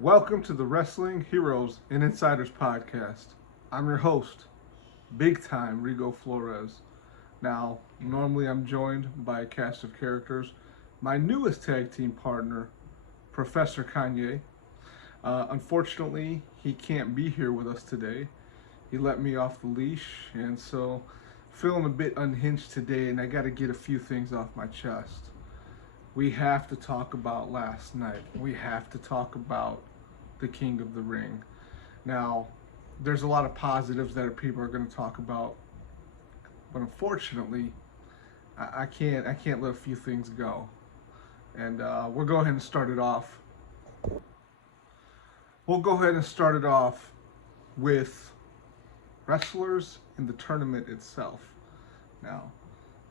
Welcome to the Wrestling Heroes and Insiders podcast. I'm your host, Big Time Rigo Flores. Now, normally I'm joined by a cast of characters. My newest tag team partner, Professor Kanye. Unfortunately, he can't be here with us today. He let me off the leash, and so feeling a bit unhinged today, and I got to get a few things off my chest. We have to talk about last night. We have to talk about the King of the Ring. Now, there's a lot of positives that people are going to talk about, but unfortunately, I can't let a few things go. And we'll go ahead and start it off. We'll go ahead and start it off with wrestlers in the tournament itself. Now,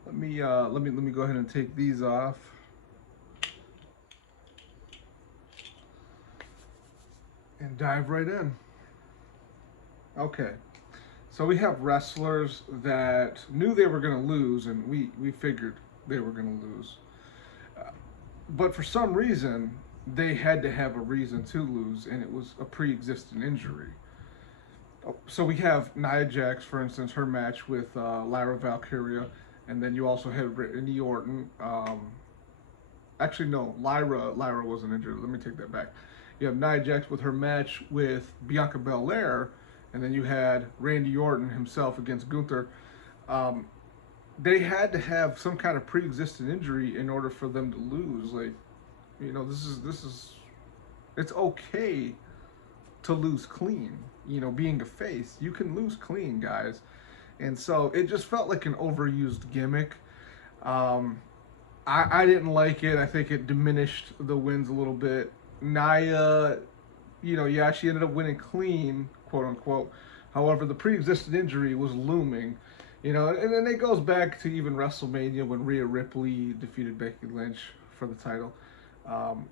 let me go ahead and take these off and dive right in. Okay, so we have wrestlers that knew they were going to lose, and we figured they were going to lose. But for some reason, they had to have a reason to lose, and it was a pre-existing injury. So we have Nia Jax, for instance, her match with Lyra Valkyria, and then you also had Randy Orton. Actually, no, Lyra wasn't injured. Let me take that back. You have Nia Jax with her match with Bianca Belair, and then you had Randy Orton himself against Gunther. Um, they had to have some kind of pre-existing injury in order for them to lose. Like, this is it's okay to lose clean. Being a face, you can lose clean, guys. And so it just felt like an overused gimmick. Um, I didn't like it. I think it diminished the wins a little bit. Nia, yeah, she ended up winning clean, quote unquote. However, the pre-existing injury was looming, and then it goes back to even WrestleMania when Rhea Ripley defeated Becky Lynch for the title,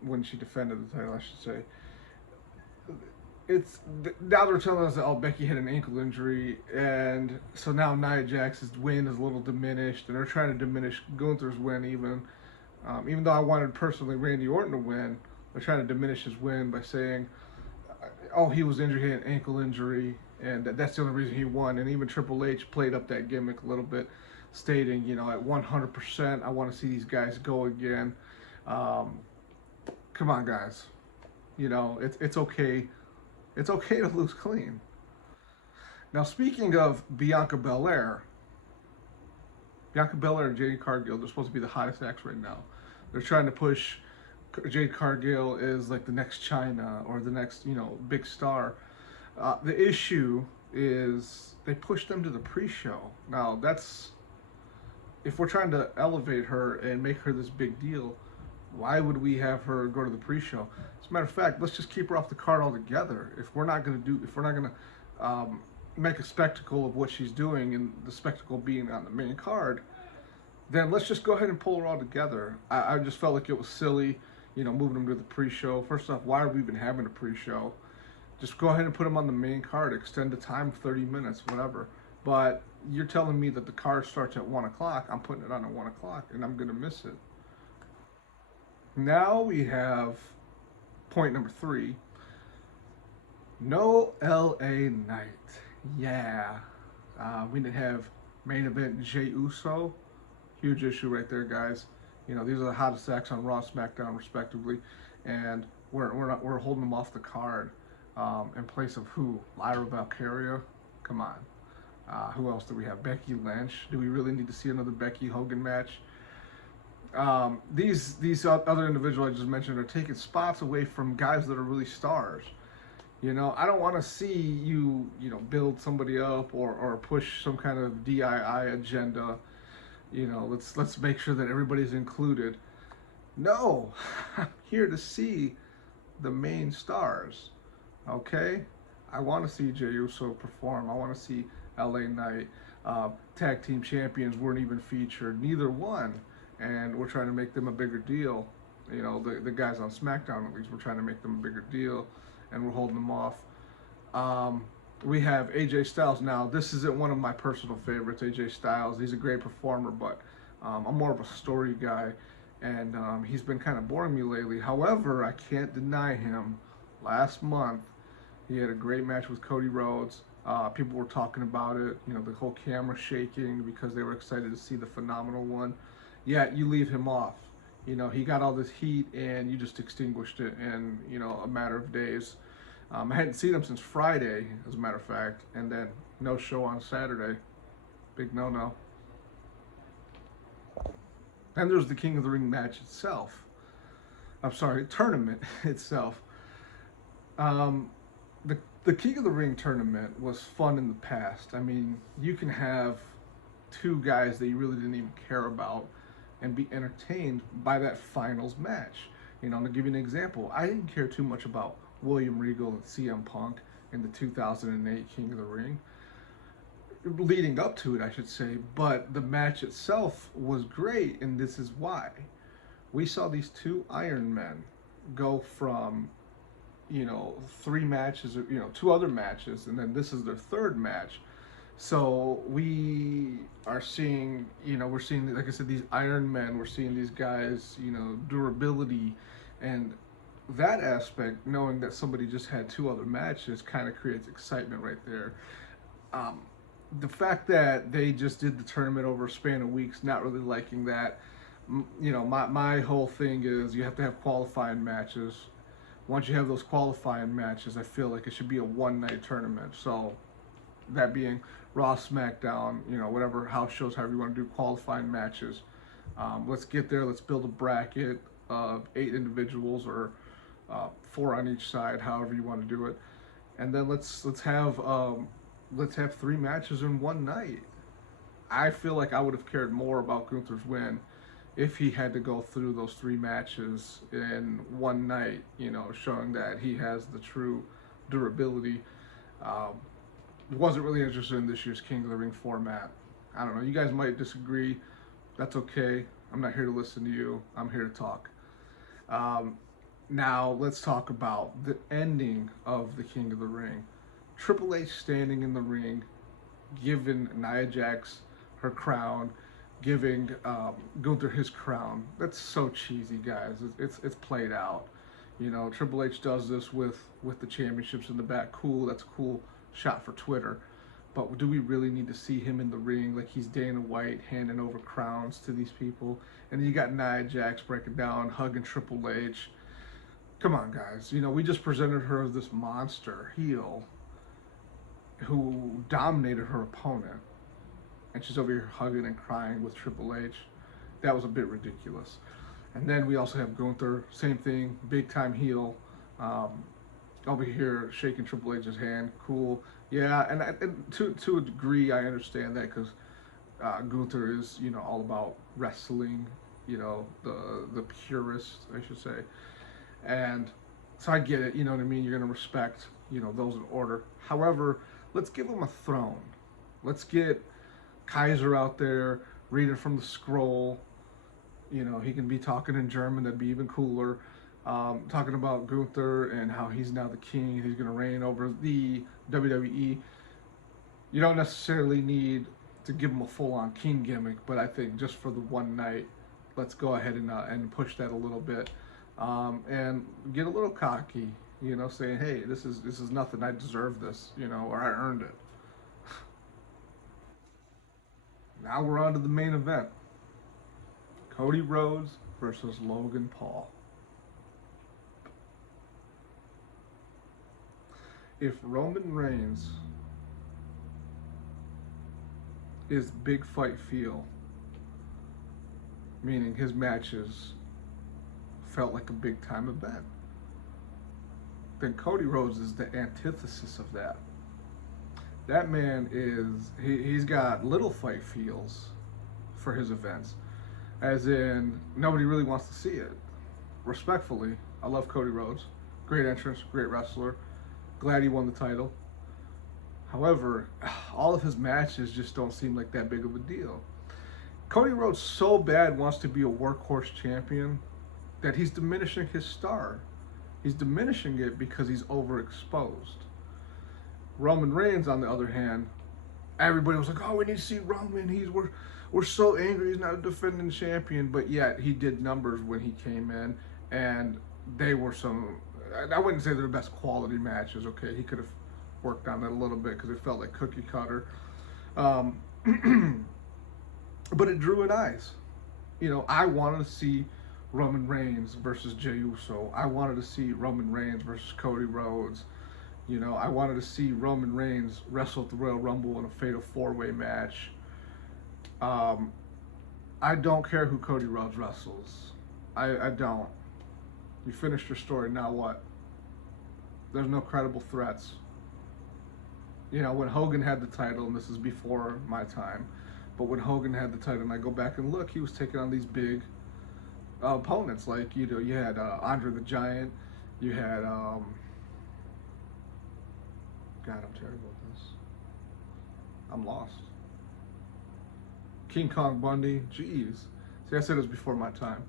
when she defended the title, I should say. It's now they're telling us that Becky had an ankle injury, and so now Nia Jax's win is a little diminished, and they're trying to diminish Gunther's win even though I wanted personally Randy Orton to win. They're trying to diminish his win by saying, "Oh, he was injured, he had an ankle injury, and that's the only reason he won." And even Triple H played up that gimmick a little bit, stating, at 100%, I want to see these guys go again. Um, Come on, guys. It's okay. It's okay to lose clean. Now, speaking of Bianca Belair and Jade Cargill, they're supposed to be the hottest acts right now. They're trying to push Jade Cargill is like the next China or the next, big star. The issue is they pushed them to the pre-show. Now, that's if we're trying to elevate her and make her this big deal, why would we have her go to the pre-show? As a matter of fact, let's just keep her off the card altogether. If we're not gonna make a spectacle of what she's doing, and the spectacle being on the main card, then let's just go ahead and pull her all together. I just felt like it was silly, moving them to the pre-show. First off, why are we even having a pre-show? Just go ahead and put them on the main card. Extend the time 30 minutes, whatever. But you're telling me that the card starts at 1 o'clock. I'm putting it on at 1 o'clock, and I'm going to miss it. Now we have point number 3. No LA Night. Yeah. We didn't have main event Jey Uso. Huge issue right there, guys. These are the hottest acts on Raw, SmackDown, respectively, and we're holding them off the card in place of who? Lyra Valkyria. Come on. Who else do we have? Becky Lynch. Do we really need to see another Becky Hogan match? These other individuals I just mentioned are taking spots away from guys that are really stars. I don't want to see you, build somebody up or push some kind of DII agenda. Let's make sure that everybody's included. No, I'm here to see the main stars. Okay, I want to see Jey Uso perform. I want to see LA Knight. Tag team champions weren't even featured. Neither one, and we're trying to make them a bigger deal. The guys on SmackDown, at least, we're trying to make them a bigger deal, and we're holding them off. We have AJ Styles. Now, this isn't one of my personal favorites, AJ Styles. He's a great performer, but I'm more of a story guy, and he's been kind of boring me lately. However, I can't deny him last month. He had a great match with Cody Rhodes. People were talking about it, the whole camera shaking because they were excited to see the phenomenal one. Yet you leave him off. He got all this heat and you just extinguished it in, a matter of days. I hadn't seen him since Friday, as a matter of fact, and then no show on Saturday. Big no-no. Then there's the King of the Ring match itself. I'm sorry, tournament itself. Um, the King of the Ring tournament was fun in the past. I mean, you can have two guys that you really didn't even care about and be entertained by that finals match. To give you an example, I didn't care too much about William Regal and CM Punk in the 2008 King of the Ring. Leading up to it, I should say, but the match itself was great, and this is why. We saw these two Iron Men go from three matches, or two other matches, and then this is their third match. So we are seeing, we're seeing, like I said, these Iron Men. We're seeing these guys, durability, and that aspect, knowing that somebody just had two other matches, kind of creates excitement right there. The fact that they just did the tournament over a span of weeks, not really liking that. My whole thing is you have to have qualifying matches. Once you have those qualifying matches, I feel like it should be a one-night tournament. So that being Raw, SmackDown, whatever house shows, however you want to do qualifying matches. Let's get there. Let's build a bracket of 8 individuals or 4 on each side, however you want to do it, and then let's have 3 matches in one night. I feel like I would have cared more about Gunther's win if he had to go through those 3 matches in one night, showing that he has the true durability. Wasn't really interested in this year's King of the Ring format. I don't know. You guys might disagree. That's okay. I'm not here to listen to you. I'm here to talk. Now, let's talk about the ending of the King of the Ring. Triple H standing in the ring, giving Nia Jax her crown, giving Gunther his crown. That's so cheesy, guys. It's played out. Triple H does this with the championships in the back. Cool, that's a cool shot for Twitter. But do we really need to see him in the ring like he's Dana White handing over crowns to these people? And then you got Nia Jax breaking down, hugging Triple H. Come on, guys. We just presented her as this monster heel who dominated her opponent, and she's over here hugging and crying with Triple H. That was a bit ridiculous. And then we also have Gunther, same thing, big time heel, over here shaking Triple H's hand. Cool, yeah, and to a degree I understand that because Gunther is all about wrestling, the purist, I should say, and so I get it. You know what I mean? You're gonna respect those in order. However, let's give him a throne. Let's get Kaiser out there reading from the scroll. He can be talking in German. That'd be even cooler. Talking about Gunther and how he's now the king. He's going to reign over the WWE. You don't necessarily need to give him a full-on king gimmick, but I think just for the one night, let's go ahead and push that a little bit, and get a little cocky. Saying, hey, this is nothing. I deserve this, or I earned it. Now we're on to the main event. Cody Rhodes versus Logan Paul. If Roman Reigns is big fight feel, meaning his matches felt like a big time event, then Cody Rhodes is the antithesis of that. That man he's got little fight feels for his events. As in, nobody really wants to see it. Respectfully, I love Cody Rhodes. Great entrance, great wrestler. Glad he won the title. However, all of his matches just don't seem like that big of a deal. Cody Rhodes so bad wants to be a workhorse champion that he's diminishing his star. He's diminishing it because he's overexposed. Roman Reigns, on the other hand, everybody was like, "Oh, we need to see Roman. We're so angry he's not a defending champion," but yet he did numbers when he came in, and they were some I wouldn't say they're the best quality matches. Okay, he could have worked on that a little bit because it felt like cookie cutter. Um, but it drew in eyes. You know, I wanted to see Roman Reigns versus Jey Uso. I wanted to see Roman Reigns versus Cody Rhodes. You know, I wanted to see Roman Reigns wrestle at the Royal Rumble in a fatal four-way match. Um, I don't care who Cody Rhodes wrestles. I don't. You finished your story. Now what? There's no credible threats. You know, when Hogan had the title, and this is before my time, but when Hogan had the title, and I go back and look, he was taking on these big opponents. Like, you know, you had Andre the Giant, you had, God, I'm terrible at this. I'm lost. King Kong Bundy, jeez. See, I said it was before my time.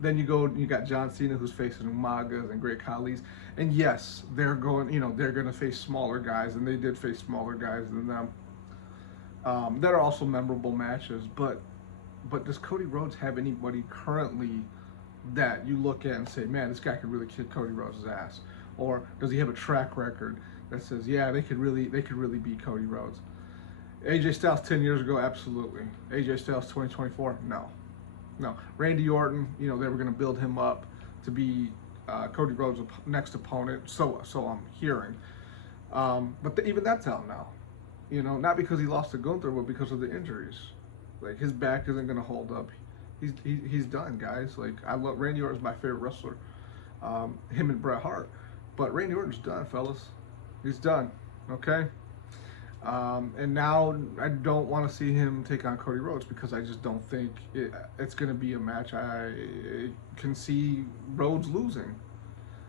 Then you got John Cena, who's facing Umagas and Great Khali's, and yes, they're going, you know, they're going to face smaller guys, and they did face smaller guys than them. That are also memorable matches, but does Cody Rhodes have anybody currently that you look at and say, man, this guy could really kick Cody Rhodes' ass, or does he have a track record that says, yeah, they could really beat Cody Rhodes? AJ Styles 10 years ago, absolutely. AJ Styles 2024, no. No. Randy Orton, you know, they were going to build him up to be Cody Rhodes' next opponent, so I'm hearing. But even that's out now. You know, not because he lost to Gunther, but because of the injuries. Like, his back isn't going to hold up. He's done, guys. Like, I love Randy Orton's my favorite wrestler. Him and Bret Hart. But Randy Orton's done, fellas. He's done. Okay? And now I don't want to see him take on Cody Rhodes because I just don't think it's going to be a match I can see Rhodes losing.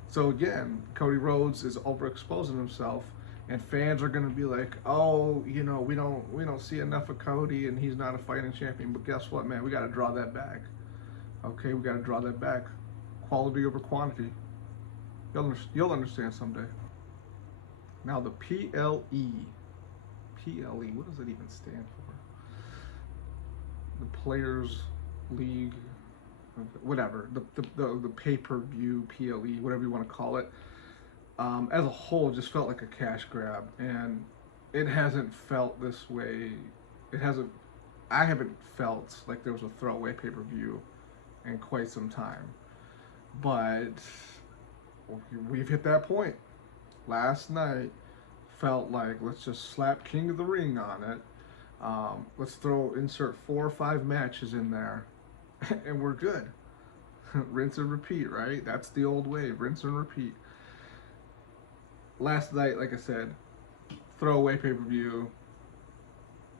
So again, Cody Rhodes is overexposing himself, and fans are going to be like, "Oh, you know, we don't see enough of Cody, and he's not a fighting champion." But guess what, man? We got to draw that back. Okay, we got to draw that back. Quality over quantity. You'll understand someday. Now the PLE. PLE, what does it even stand for? The Players League, whatever, the pay-per-view PLE, whatever you want to call it, as a whole just felt like a cash grab, and it hasn't felt this way. I haven't felt like there was a throwaway pay-per-view in quite some time, but we've hit that point. Last night felt like, let's just slap King of the Ring on it. Let's insert 4 or 5 matches in there, and we're good. Rinse and repeat, right? That's the old way. Rinse and repeat. Last night, like I said, throwaway pay-per-view.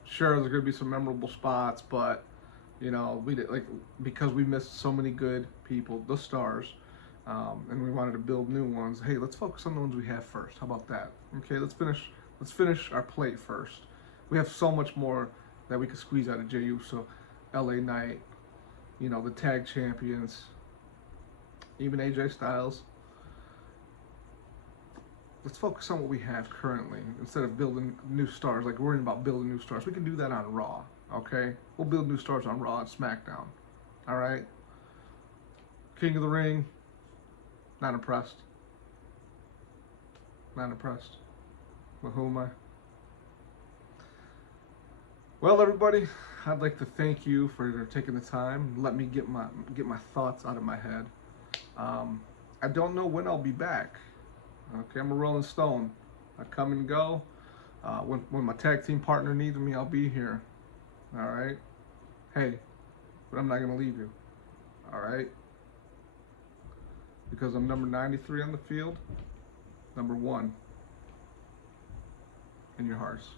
Sure, there's gonna be some memorable spots, but you know, because we missed so many good people, the stars. And we wanted to build new ones. Hey, let's focus on the ones we have first. How about that? Okay, let's finish our plate first. We have so much more that we could squeeze out of Jey Uso, LA Knight, you know, the tag champions, even AJ Styles. Let's focus on what we have currently instead of building new stars, like worrying about building new stars. We can do that on Raw, okay? We'll build new stars on Raw and SmackDown, all right? King of the Ring, not impressed. Not impressed. But who am I? Well, everybody, I'd like to thank you for taking the time. Let me get my thoughts out of my head. I don't know when I'll be back. Okay, I'm a Rolling Stone. I come and go. When my tag team partner needs me, I'll be here. All right. Hey, but I'm not gonna leave you. All right. Because I'm number 93 on the field, number 1 in your hearts.